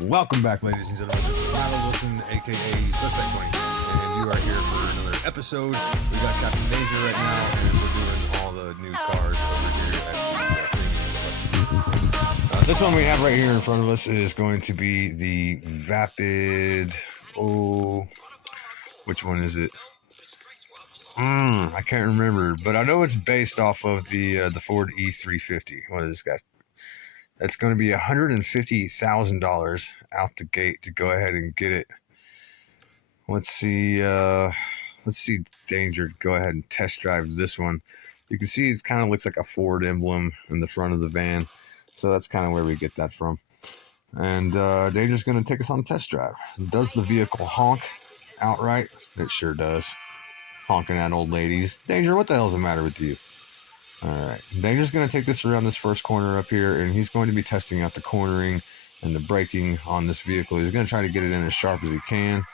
Welcome back, ladies and gentlemen. This is Ronald Wilson, aka Suspect 20, and you are here for another episode. We got Captain Danger right now, and we're doing all the new cars over here at the Delux. This one we have right here in front of us is going to be the Vapid. Oh, which one is it? I can't remember, but I know it's based off of the Ford E350. What is this guy? It's going to be $150,000 out the gate to go ahead and get it. Let's see Danger go ahead and test drive this one. You can see it kind of looks like a Ford emblem in the front of the van, so that's kind of where we get that from. And Danger's going to take us on a test drive. Does the vehicle honk outright? It sure does. Honking at old ladies. Danger, what the hell's the matter with you? Alright, Danger's going to take this around this first corner up here, and he's going to be testing out the cornering and the braking on this vehicle. He's going to try to get it in as sharp as he can,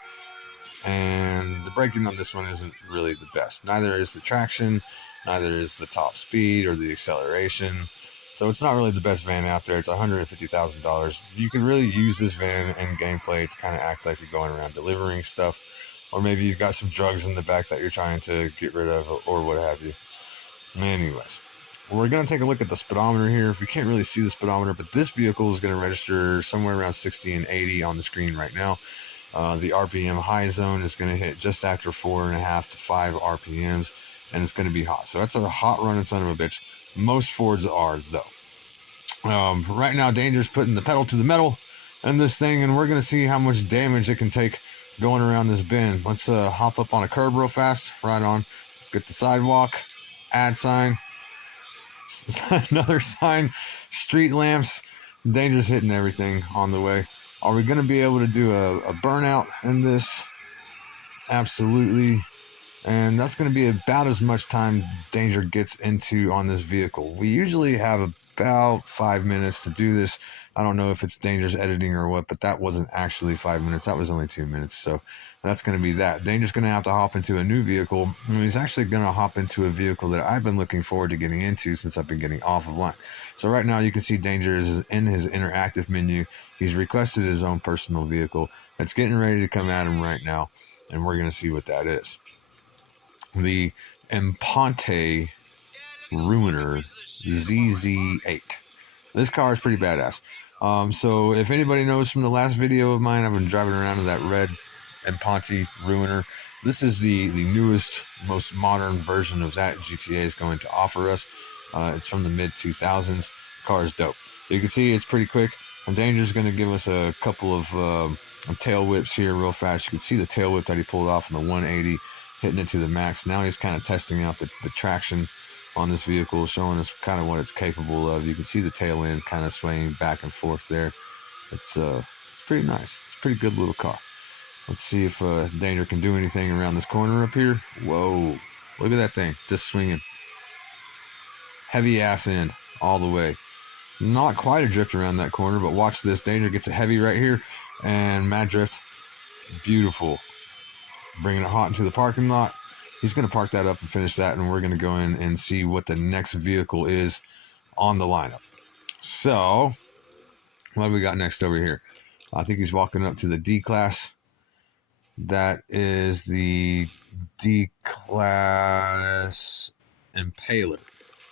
and the braking on this one isn't really the best. Neither is the traction, neither is the top speed or the acceleration, so it's not really the best van out there. It's $150,000. You can really use this van in gameplay to kind of act like you're going around delivering stuff, or maybe you've got some drugs in the back that you're trying to get rid of, or what have you. Anyways, we're going to take a look at the speedometer here. We can't really see the speedometer, but this vehicle is going to register somewhere around 60 and 80 on the screen right now. The RPM high zone is going to hit just after 4.5 to 5 RPMs, and it's going to be hot. So that's a hot running son of a bitch. Most Fords are, though. Right now, Danger's putting the pedal to the metal in this thing, and we're going to see how much damage it can take going around this bend. Let's hop up on a curb real fast. Right on. Let's get the sidewalk. Add sign, another sign, street lamps. Danger's hitting everything on the way. Are we going to be able to do a burnout in this? Absolutely. And that's going to be about as much time Danger gets into on this vehicle. We usually have about 5 minutes to do this. I don't know if it's Danger's editing or what, but that wasn't actually 5 minutes. That was only 2 minutes. So that's going to be that. Danger's going to have to hop into a new vehicle. And he's actually going to hop into a vehicle that I've been looking forward to getting into since I've been getting off of line. So right now you can see Danger is in his interactive menu. He's requested his own personal vehicle. It's getting ready to come at him right now. And we're going to see what that is. The Empante Ruiner ZZ8. This car is pretty badass. So if anybody knows from the last video of mine, I've been driving around in that red Empante Ruiner. This is the newest, most modern version of that GTA is going to offer us. It's from the mid-2000s. Car is dope. You can see it's pretty quick. And Danger's going to give us a couple of tail whips here real fast. You can see the tail whip that he pulled off on the 180, hitting it to the max. Now he's kind of testing out the traction on this vehicle, showing us kind of what it's capable of. You can see the tail end kind of swaying back and forth there. It's pretty nice. It's a pretty good little car. Let's see if Danger can do anything around this corner up here. Whoa, look at that thing, just swinging. Heavy ass end all the way. Not quite a drift around that corner, but watch this. Danger gets a heavy right here, and mad drift. Beautiful. Bringing it hot into the parking lot. He's going to park that up and finish that, and we're going to go in and see what the next vehicle is on the lineup. So, what do we got next over here? I think he's walking up to the D-Class. That is the D-Class Impaler.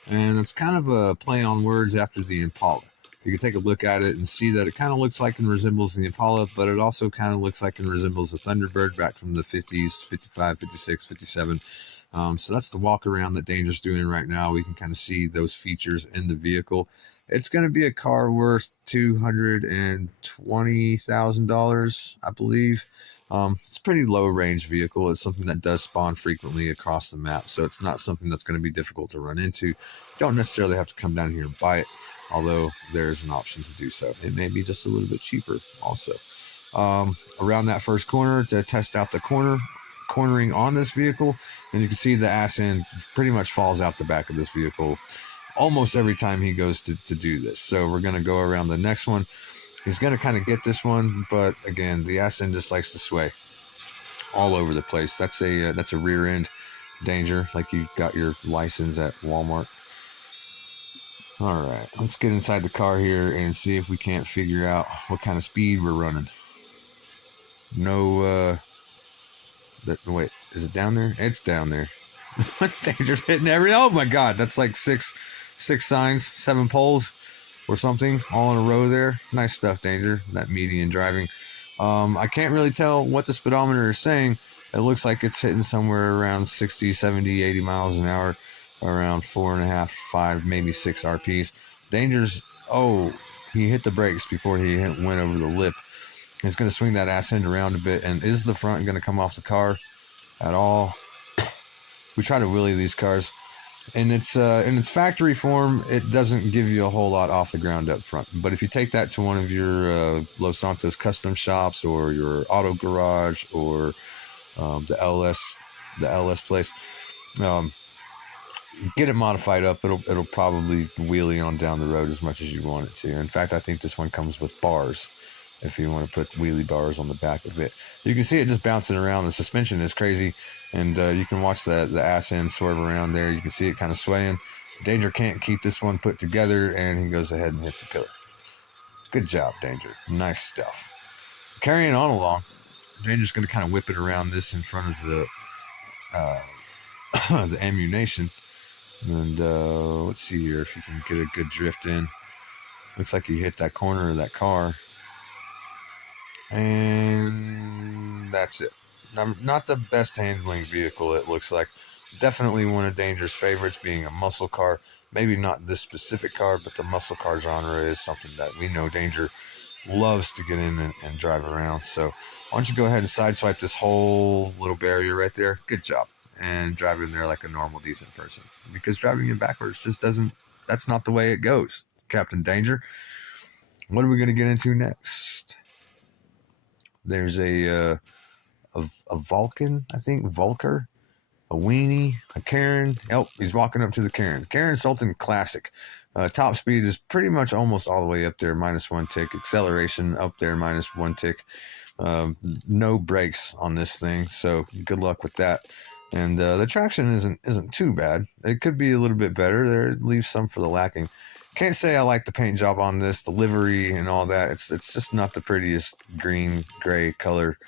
And it's kind of a play on words after the Impala. You can take a look at it and see that it kind of looks like and resembles the Impala, but it also kind of looks like and resembles the Thunderbird back from the 50s, 55, 56, 57. So that's the walk around that Danger's doing right now. We can kind of see those features in the vehicle. It's going to be a car worth $220,000, I believe. It's a pretty low range vehicle. It's something that does spawn frequently across the map, so it's not something that's going to be difficult to run into. You don't necessarily have to come down here and buy it, although there's an option to do so. It may be just a little bit cheaper also. Around that first corner to test out the cornering on this vehicle, and you can see the ass end pretty much falls out the back of this vehicle almost every time he goes to do this. So we're going to go around the next one. He's going to kind of get this one, but again, the ass end just likes to sway all over the place. That's a rear end Danger, like you got your license at Walmart. All right, let's get inside the car here and see if we can't figure out what kind of speed we're running. No, wait, is it down there? It's down there. Danger's hitting every. Oh my God, that's like six signs, 7 poles or something, all in a row there. Nice stuff, Danger. That median driving. I can't really tell what the speedometer is saying. It looks like it's hitting somewhere around 60, 70, 80 miles an hour, around 4.5, 5, maybe 6 RPs. Danger's, oh, he hit the brakes before he went over the lip. He's going to swing that ass end around a bit. And is the front going to come off the car at all? We try to wheelie these cars. In its factory form, it doesn't give you a whole lot off the ground up front. But if you take that to one of your Los Santos custom shops or your auto garage or the LS place, get it modified up. It'll probably wheelie on down the road as much as you want it to. In fact, I think this one comes with bars. If you want to put wheelie bars on the back of it, you can see it just bouncing around. The suspension is crazy, and you can watch the ass end swerve around there. You can see it kind of swaying. Danger can't keep this one put together, and he goes ahead and hits a pillar. Good job, Danger. Nice stuff. Carrying on along, Danger's going to kind of whip it around this in front of the the ammunition, and let's see here if you can get a good drift in. Looks like he hit that corner of that car. And that's it. Not the best handling vehicle, it looks like. Definitely one of Danger's favorites, being a muscle car. Maybe not this specific car, but the muscle car genre is something that we know Danger loves to get in and drive around. So why don't you go ahead and sideswipe this whole little barrier right there. Good job. And drive in there like a normal, decent person. Because driving in backwards just doesn't, that's not the way it goes, Captain Danger. What are we going to get into next? There's a Vulcan, I think, Volker, a Weenie, a Karen. Oh, he's walking up to the Karen. Karen Sultan Classic. Top speed is pretty much almost all the way up there, -1 tick. Acceleration up there, -1 tick. No brakes on this thing, so good luck with that. And the traction isn't too bad. It could be a little bit better. There leaves some for the lacking. Can't say I like the paint job on this, the livery and all that. It's just not the prettiest green gray color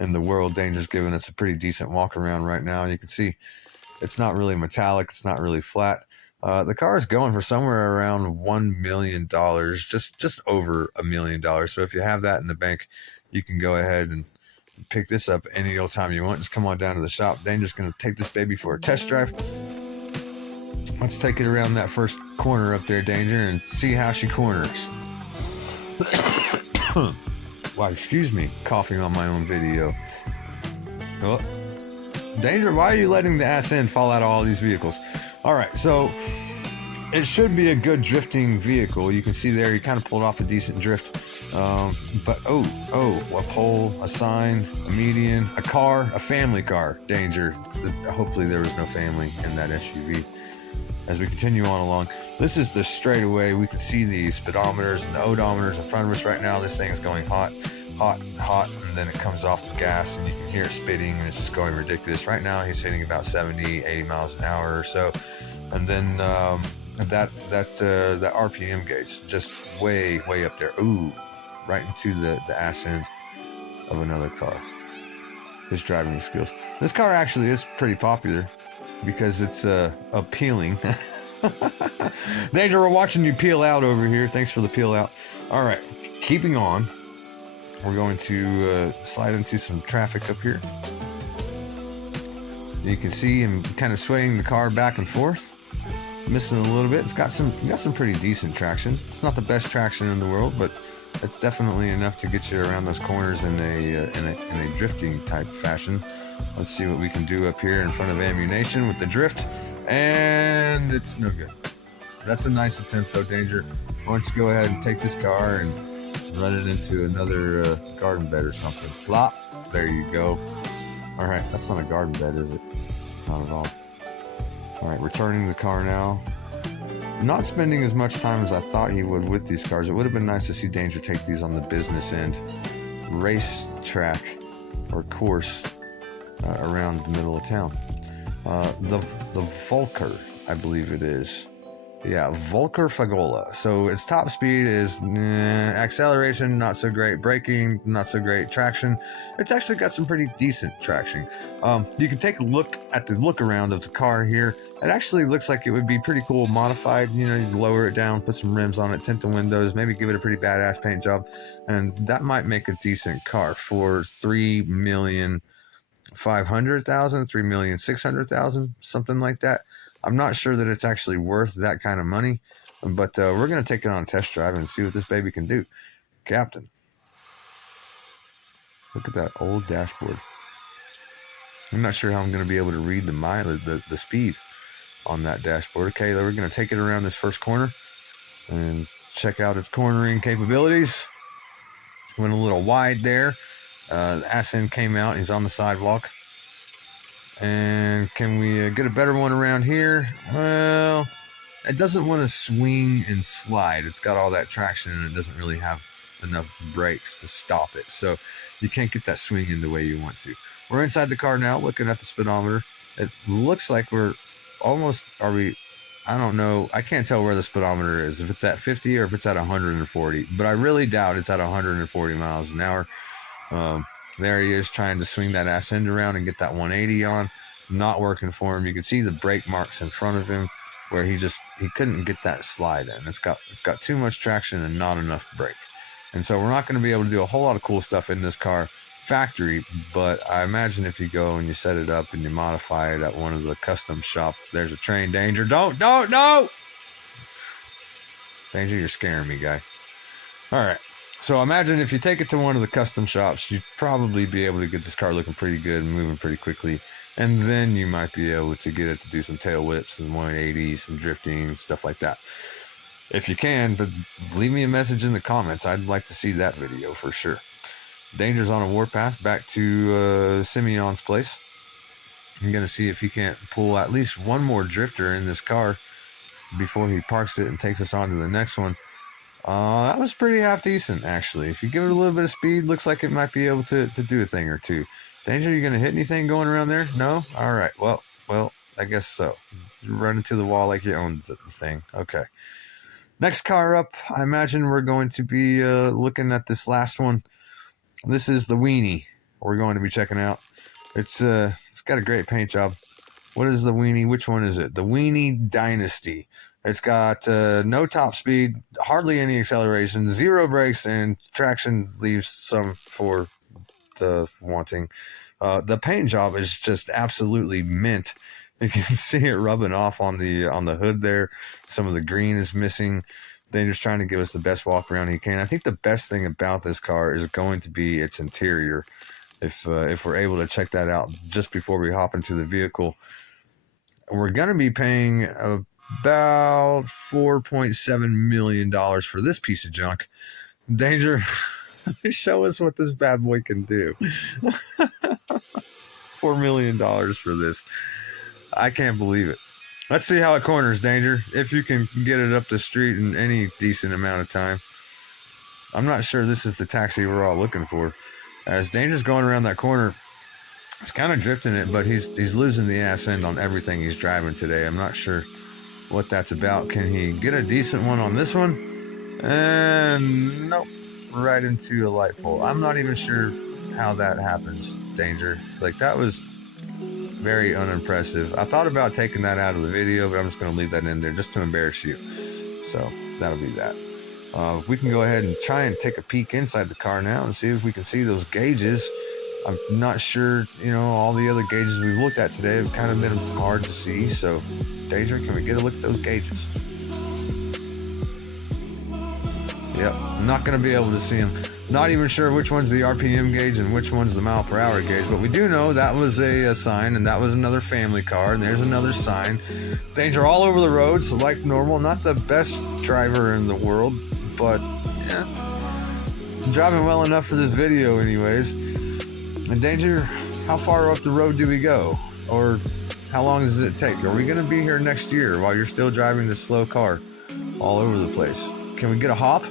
in the world. Danger's giving us a pretty decent walk around right now. You can see it's not really metallic. It's not really flat. The car is going for somewhere around $1 million, just over $1 million. So if you have that in the bank, you can go ahead and pick this up any old time you want. Just come on down to the shop. Danger's going to take this baby for a test drive. Let's take it around that first corner up there, Danger, and see how she corners. Wow, excuse me, coughing on my own video. Oh, Danger, why are you letting the ass end fall out of all these vehicles? All right, so it should be a good drifting vehicle. You can see there, he kind of pulled off a decent drift. But a pole, a sign, a median, a car, a family car. Danger. Hopefully there was no family in that SUV. As we continue on along, this is the straightaway. We can see the speedometers and the odometers in front of us right now. This thing is going hot, and then it comes off the gas, and you can hear it spitting, and it's just going ridiculous. Right now, he's hitting about 70, 80 miles an hour or so, and then that RPM gauge just way up there. Ooh, right into the ass end of another car. His driving skills. This car actually is pretty popular, because it's appealing. Danger, we're watching you peel out over here. Thanks for the peel out. All right, keeping on. We're going to slide into some traffic up here. You can see him kind of swaying the car back and forth, missing a little bit. It's got some pretty decent traction. It's not the best traction in the world, but it's definitely enough to get you around those corners in a drifting type fashion. Let's see what we can do up here in front of ammunition with the drift, and it's no good. That's a nice attempt though, Danger. Why don't you go ahead and take this car and run it into another garden bed or something. Plop. There you go. All right, that's not a garden bed, is it? Not at all. All right, returning the car now. Not spending as much time as I thought he would with these cars. It would have been nice to see Danger take these on the business end. Race track or course around the middle of town. The Volker, I believe it is Yeah, Volker Fagola. So its top speed is acceleration, not so great. Braking, not so great. Traction, it's actually got some pretty decent traction. You can take a look at the look around of the car here. It actually looks like it would be pretty cool modified. You know, you lower it down, put some rims on it, tint the windows, maybe give it a pretty badass paint job, and that might make a decent car for $3,500,000, $3,600,000, something like that. I'm not sure that it's actually worth that kind of money, but we're going to take it on a test drive and see what this baby can do. Captain, look at that old dashboard. I'm not sure how I'm going to be able to read the speed on that dashboard. Okay, we're going to take it around this first corner and check out its cornering capabilities. Went a little wide there. The ass end came out. He's on the sidewalk. And can we get a better one around here? Well, it doesn't want to swing and slide. It's got all that traction and it doesn't really have enough brakes to stop it. So you can't get that swing in the way you want to. We're inside the car now, looking at the speedometer. It looks like we're almost, I don't know. I can't tell where the speedometer is, if it's at 50 or if it's at 140. But I really doubt it's at 140 miles an hour. There he is trying to swing that ass end around and get that 180 on. Not working for him. You can see the brake marks in front of him where he couldn't get that slide in. It's got too much traction and not enough brake. And so we're not going to be able to do a whole lot of cool stuff in this car factory, but I imagine if you go and you set it up and you modify it at one of the custom shop, there's a train. Danger. Don't, no! Danger, you're scaring me, guy. All right. So imagine if you take it to one of the custom shops, you'd probably be able to get this car looking pretty good and moving pretty quickly. And then you might be able to get it to do some tail whips and 180s, some drifting, stuff like that. If you can, but leave me a message in the comments. I'd like to see that video for sure. Danger's on a warpath back to Simeon's place. I'm going to see if he can't pull at least one more drifter in this car before he parks it and takes us on to the next one. That was pretty half decent, actually. If you give it a little bit of speed, looks like it might be able to do a thing or two. Danger, you going to hit anything going around there? No? All right. Well, I guess so. You run into the wall like you owned the thing. Okay. Next car up, I imagine we're going to be looking at this last one. This is the Weenie we're going to be checking out. It's got a great paint job. What is the Weenie? Which one is it? The Weenie Dynasty. It's got no top speed, hardly any acceleration, 0 brakes, and traction leaves some for the wanting. The paint job is just absolutely mint. You can see it rubbing off on the hood there. Some of the green is missing. Danger's trying to give us the best walk around he can. I think the best thing about this car is going to be its interior. If we're able to check that out just before we hop into the vehicle, we're going to be paying about $4.7 million for this piece of junk. Danger, show us what this bad boy can do. $4 million for this. I can't believe it. Let's see how it corners, Danger, if you can get it up the street in any decent amount of time. I'm not sure this is the taxi we're all looking for. As Danger's going around that corner, he's kind of drifting it, but he's losing the ass end on everything he's driving today. I'm not sure what that's about. Can he get a decent one on this one? And nope, right into a light pole. I'm not even sure how that happens, Danger. Like, that was very unimpressive. I thought about taking that out of the video, but I'm just going to leave that in there just to embarrass you. So that'll be that. If we can go ahead and try and take a peek inside the car now and see if we can see those gauges. I'm not sure, all the other gauges we've looked at today have kind of been hard to see. So, Danger, can we get a look at those gauges? Yep, I'm not going to be able to see them. Not even sure which one's the RPM gauge and which one's the mile per hour gauge, but we do know that was a sign, and that was another family car, and there's another sign. Danger all over the roads, like normal. Not the best driver in the world, but yeah, I'm driving well enough for this video anyways. And Danger, how far up the road do we go? Or how long does it take? Are we going to be here next year while you're still driving this slow car all over the place? Can we get a hop?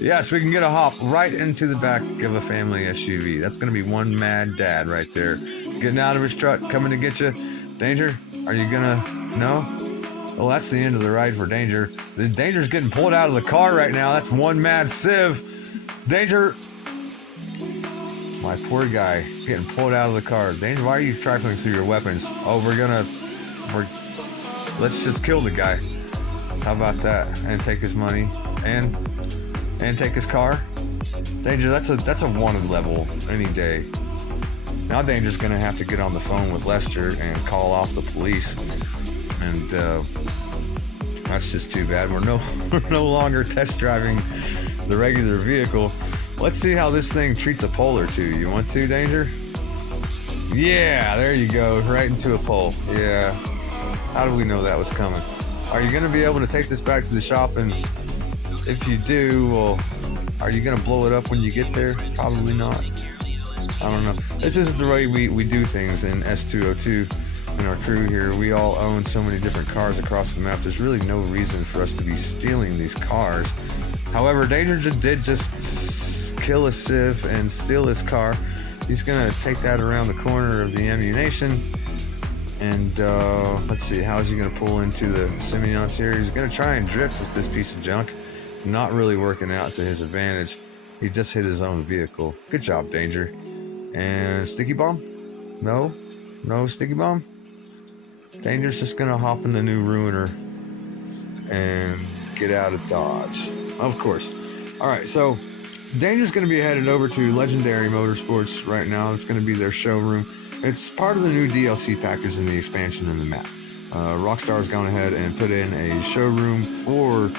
Yes, we can get a hop right into the back of a family SUV. That's going to be one mad dad right there. Getting out of his truck, coming to get you. Danger, are you going to? No? Oh, that's the end of the ride for Danger. The Danger's getting pulled out of the car right now. That's one mad sieve. Danger. My poor guy getting pulled out of the car. Danger, why are you trifling through your weapons? Oh, let's just kill the guy. How about that? And take his money and take his car. Danger, that's a wanted level any day. Now Danger's gonna have to get on the phone with Lester and call off the police. And that's just too bad. We're no longer test driving the regular vehicle. Let's see how this thing treats a pole or two. You want to, Danger? Yeah, there you go. Right into a pole. Yeah. How do we know that was coming? Are you going to be able to take this back to the shop? And if you do, well, are you going to blow it up when you get there? Probably not. I don't know. This isn't the way we do things in S202. In our crew here, we all own so many different cars across the map. There's really no reason for us to be stealing these cars. However, Danger did just kill a civ and steal his car. He's gonna take that around the corner of the ammunition. And let's see, how is he gonna pull into the Simeons here? He's gonna try and drift with this piece of junk. Not really working out to his advantage. He just hit his own vehicle. Good job, Danger. And Sticky Bomb? No Sticky Bomb? Danger's just gonna hop in the new Ruiner and get out of Dodge. Of course. Alright, so Danger's gonna be headed over to Legendary Motorsports right now. It's gonna be their showroom. It's part of the new DLC package in the expansion in the map. Rockstar's gone ahead and put in a showroom for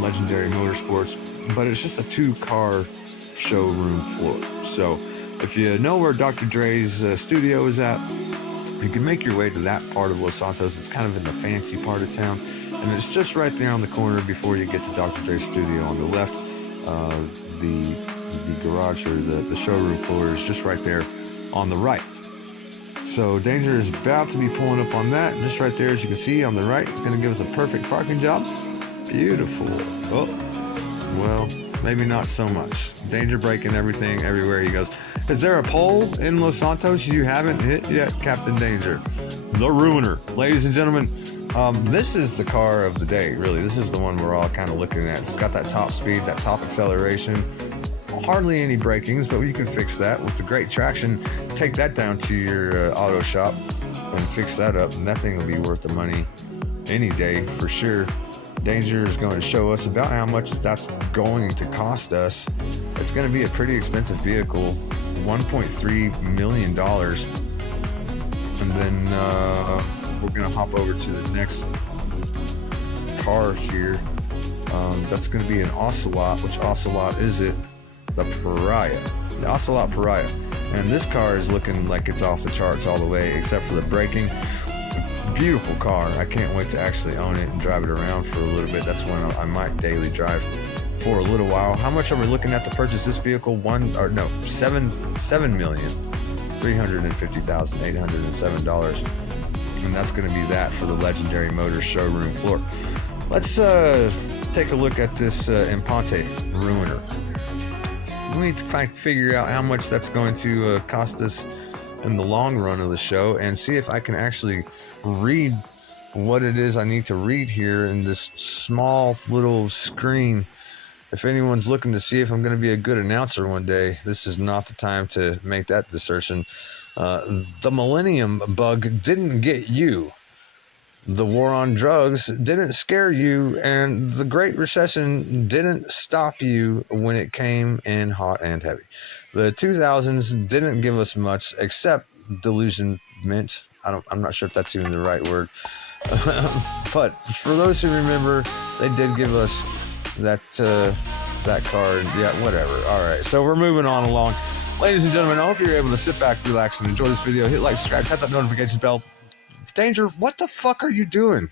Legendary Motorsports, but it's just a 2-car showroom floor. So if you know where Dr. Dre's studio is at, you can make your way to that part of Los Santos. It's kind of in the fancy part of town, and it's just right there on the corner before you get to Dr. Dre's studio on the left. The garage or the showroom floor is just right there on the right. So Danger is about to be pulling up on that. Just right there, as you can see on the right, it's going to give us a perfect parking job. Beautiful. Oh, well, maybe not so much. Danger breaking everything everywhere he goes. Is there a pole in Los Santos you haven't hit yet, Captain Danger? The Ruiner. Ladies and gentlemen, this is the car of the day, really. This is the one we're all kind of looking at. It's got that top speed, that top acceleration. Hardly any brakings, but you can fix that with the great traction. Take that down to your auto shop and fix that up, and that thing will be worth the money any day for sure. Danger is going to show us about how much that's going to cost us. It's going to be a pretty expensive vehicle, $1.3 million. And then we're going to hop over to the next car here. That's going to be an Ocelot. Which Ocelot is it? The Pariah. The Ocelot Pariah. And this car is looking like it's off the charts all the way, except for the braking. Beautiful car. I can't wait to actually own it and drive it around for a little bit. That's one I might daily drive for a little while. How much are we looking at to purchase this vehicle? $7,350,807. And that's going to be that for the Legendary Motors showroom floor. Let's take a look at this Impante Ruiner. We need to figure out how much that's going to cost us in the long run of the show, and see if I can actually read what it is I need to read here in this small little screen. If anyone's looking to see if I'm going to be a good announcer one day, this is not the time to make that assertion. The Millennium Bug didn't get you. The war on drugs didn't scare you, and the Great Recession didn't stop you when it came in hot and heavy. The 2000s didn't give us much except delusionment. I'm not sure if that's even the right word. But for those who remember, they did give us that card. Yeah, whatever. All right, so we're moving on along. Ladies and gentlemen, I hope you're able to sit back, relax, and enjoy this video. Hit like, subscribe, hit that notification bell. Danger, what the fuck are you doing?